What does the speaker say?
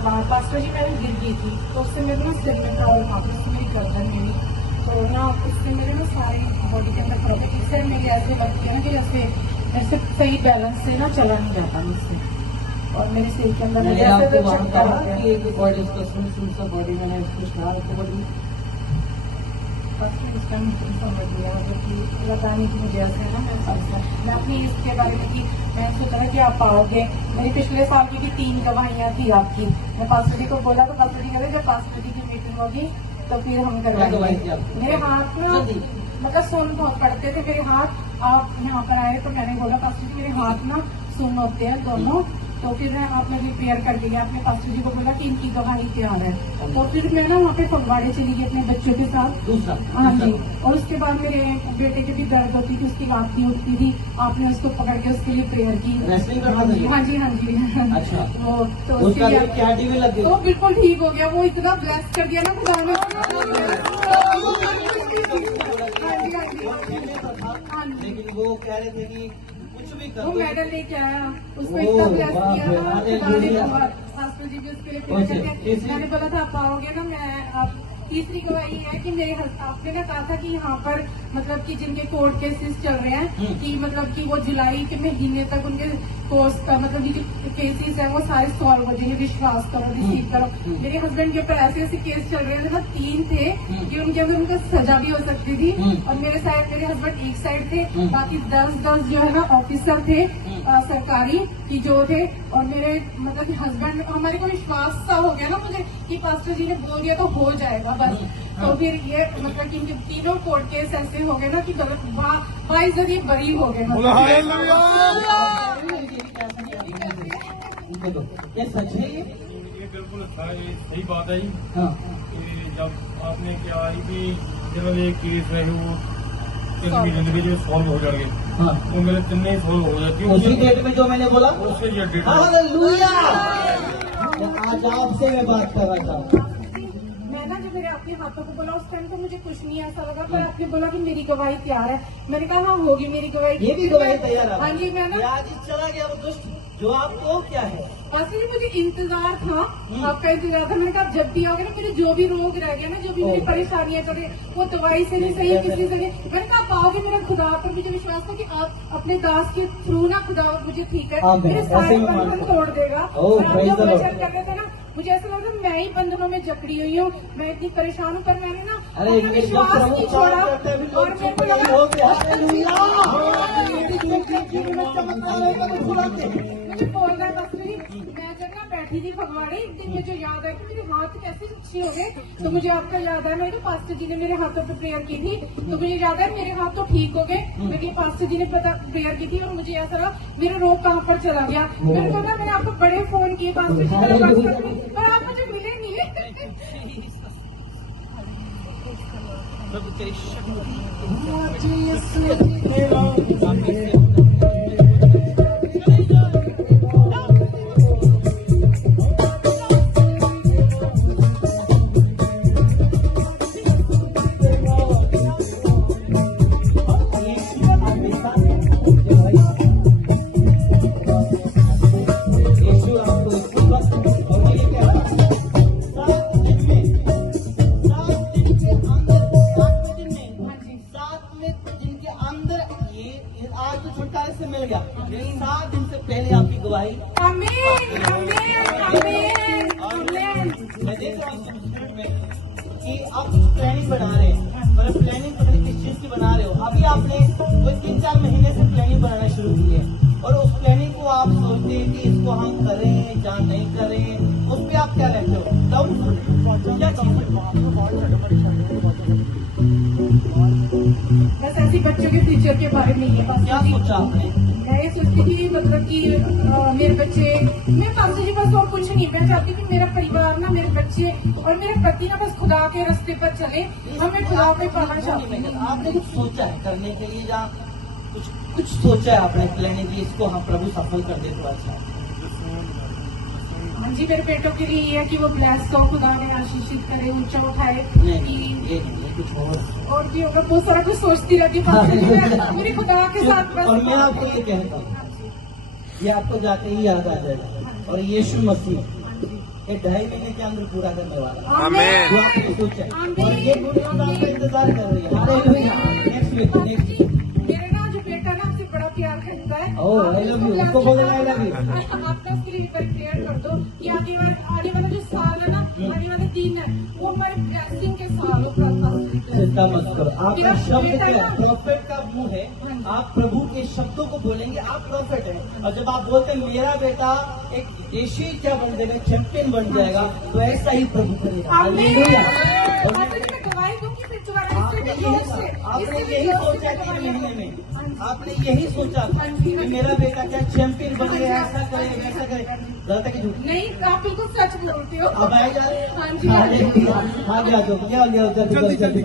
Pastor जी मैं गिर गई थी, तो उससे मेरे ना सिर में प्रॉब्लम आ गई, उससे मेरी गर्दन में भी, तो ना उससे मेरे ना सारी बॉडी के अंदर प्रॉब्लम, इससे मेरी ऐसे लगती है ना कि जैसे ऐसे सही बैलेंस से ना चला नहीं जाता मुझसे, और मेरे सिर के अंदर जैसे चक्कर आते हैं। बॉडी मैंने कुछ कहा आपको बॉडी इसका मुझे समझ लिया, मतलब कि बताने की मुझे ऐसे है ना, मैं अपनी इसके बारे में कि मैं सोच रहा कि आप आओगे, मेरी पिछले साल की भी 3 गवाहियाँ थी आपकी, मैं पास्टर जी को बोला तो पास्टर जी कहते जब पास्टर जी की मीटिंग होगी तो फिर हम करवाएंगे। मेरे हाथ ना मतलब सुन बहुत पड़ते थे मेरे हाथ, आप यहाँ पर आए तो मैंने बोला पास्टर जी मेरे हाथ ना सुन होते हैं दोनों, तो फिर आपने रिपेयर कर दिया, आपने पास्टर जी को बोला कि इनकी गवाही तैयार है, तो फिर मैं ना वहाँ पे फगवाड़े चली गई अपने बच्चों के साथ। हाँ जी, और उसके बाद मेरे बेटे की भी दर्द होती थी, उसकी बात नहीं उठती थी, आपने उसको पकड़ के उसके लिए प्रेयर की। हाँ जी हाँ जी। अच्छा, वो तो उसके लिए क्या टीवी लग गई? तो बिल्कुल ठीक हो गया, वो इतना ब्लेस कर दिया ना खुदा ने। लेकिन वो कह रहे थे कि कुछ भी वो मेडल लेके आया, उसको इतना ब्लेस किया ना पास्टर जी भी उसके लिए प्रेयर करके। मैंने बोला था आप आओगे ना, मैं आप तीसरी गवाही है कि मेरे आपने ना कहा था कि यहाँ पर मतलब कि जिनके कोर्ट केसेस चल रहे हैं कि मतलब कि वो जुलाई के महीने तक उनके कोर्स का मतलब ये जो केसेस है वो सारे सॉल्व हो जाएंगे, विश्वास करो, रिसीव करो। मेरे हस्बैंड के ऊपर ऐसे ऐसे केस चल रहे थे ना, 3 थे कि उनके अंदर उनका सजा भी हो सकती थी, और मेरे हस्बैंड एक साइड थे, बाकी 10 जो है ना ऑफिसर थे सरकारी की जो थे, और मेरे मतलब कि हस्बैंड हमारे को विश्वास सा हो गया ना मुझे कि पास्टर जी ने बोल दिया तो हो जाएगा बस। तो फिर ये मतलब कि इनके तीनों कोर्ट केस ऐसे हो गए ना कि गलत बाई जरिए बरी हो गए। ये सच है, ये बिल्कुल सही बात है। हाँ, जब आपने क्या है कि जब ये केस रहे वो जिंदगी जो सॉल्व हो जाएंगे, हाँ, वो मेरे 3 ही सॉल्व हो जाती है उसी डेट में जो मैंने बोला उससे ये डेट हालेलुया। आज आपसे मैं बात कर रहा था। मैं ना जब मेरे आपके हाथों को बोला उस टाइम तो मुझे कुछ नहीं ऐसा लगा, पर आपने बोला कि मेरी गवाही तैयार है, मैंने कहा हाँ होगी मेरी गवाही। ये भी गवाही तैयार है। हाँ जी, मैं ना आज चला गया वो दुष्ट जो आपको क्या है, वैसे भी मुझे इंतजार था, आपका इंतजार था, मैंने कहा जब भी आओगे ना मेरे जो भी रोग रह गए ना, जो भी मेरी परेशानियां चल रही वो दवाई से नहीं सही किसी से नहीं, मैंने कहा आप आओगे, मेरा खुदा पर मुझे विश्वास था कि आप अपने दास के थ्रू ना खुदा मुझे ठीक है, मेरे सारे बंधन तोड़ देगा। और आप जो वचन कर रहे थे ना मुझे ऐसा लग रहा है मैं ही बंधनों में जकड़ी हुई हूँ, मैं इतनी परेशान हूँ, पर मैंने ना अपना विश्वास नहीं छोड़ा, और मेरे को मुझे बोल रहा है पास्टर जी, मैं जब ना बैठी थी फगवाड़े एक दिन मुझे याद है कि मेरे हाथ कैसे अच्छे हो गए, तो मुझे आपका याद है मेरे पास्टर जी ने मेरे हाथों पे प्रेयर की थी, तो मुझे याद है मेरे हाथ तो ठीक हो गए, मेरे पास्टर जी ने पता प्रेयर की थी, और मुझे ऐसा लगा मेरा रोग कहाँ पर चला गया। मेरे को ना मैंने आपको बड़े फोन किए पास्टर जी पर आप मुझे मिले नहीं। मिल गया 7 दिन से पहले आपकी गवाही। आमीन आमीन आमीन आमीन। मैं देख रहा हूँ कि आप प्लानिंग बना रहे हैं, पर प्लानिंग पता नहीं किस चीज की बना रहे हो। अभी आपने कोई 3-4 महीने से प्लानिंग बनाना शुरू की है, और उस प्लानिंग को आप सोचते हैं कि इसको हम करें या नहीं करें, उस पर आप क्या रहते हो? क्या बस ऐसी बच्चों के फ्यूचर के बारे में ये बात क्या सोचा आपने? मैं ये सोचती थी मतलब कि मेरे बच्चे, मैं पास्टर जी बस और कुछ नहीं, मैं चाहती कि मेरा परिवार ना, मेरे बच्चे और मेरे पति ना बस खुदा के रास्ते पर चले, हमें खुदा पे पाना चाहते हैं। आपने कुछ सोचा है करने के लिए, या कुछ सोचा है आपने प्लानिंग की, इसको हम प्रभु सफल कर दे तो अच्छा है? हाँ जी, मेरे बेटों के लिए ये है कि वो ब्लेस हो, खुदा ने आशीषित करे, ऊंचा उठाए। नहीं, कुछ और भी होगा, बहुत सारा कुछ सोचती रहती मेरे खुदा के साथ। और मैं आपको ये कहता हूँ, ये आपको जाते ही याद आ जाएगा, और यीशु मसीह ये 2.5 महीने के अंदर पूरा करने वाला है। आमीन। जो आपने सोचा है। आमीन। और ये गुड न्यूज आपका इंतजार कर रही है। हालेलुया। नेक्स्ट वीक नेक्स्ट मेरा ना जो बेटा ना आपसे बड़ा प्यार करता है। ओह, I love you। उसको बोलेगा I love you। आप ना उसके लिए प्रेयर कर दो कि आगे वाला जो साल है ना, आने वाले दिन है, वो हमारे ब्लेसिंग के साल हो। चिंता मत करो, आपका मेरा शब्द बेटा क्या है? ना- प्रॉफिट का मुंह है। आप प्रभु के शब्दों को बोलेंगे, आप प्रॉफिट है। और जब आप बोलते हैं मेरा बेटा एक देशी क्या बन जाएगा, चैंपियन बन जाएगा, तो ऐसा ही प्रभु करेगा। हालेलुया। और मैं गवाही दूंगी फिर दोबारा आपने यही सोचा 3 महीने में, आपने यही सोचा था कि मेरा बेटा क्या चैंपियन बन गया, ऐसा करे वैसा करे। गलत है कि झूठ? नहीं, आप बिल्कुल सच बोलते हो। अब आएगा। हाँ जी। हालेलुया। आ गया, तो क्या हो गया? जल्दी जल्दी।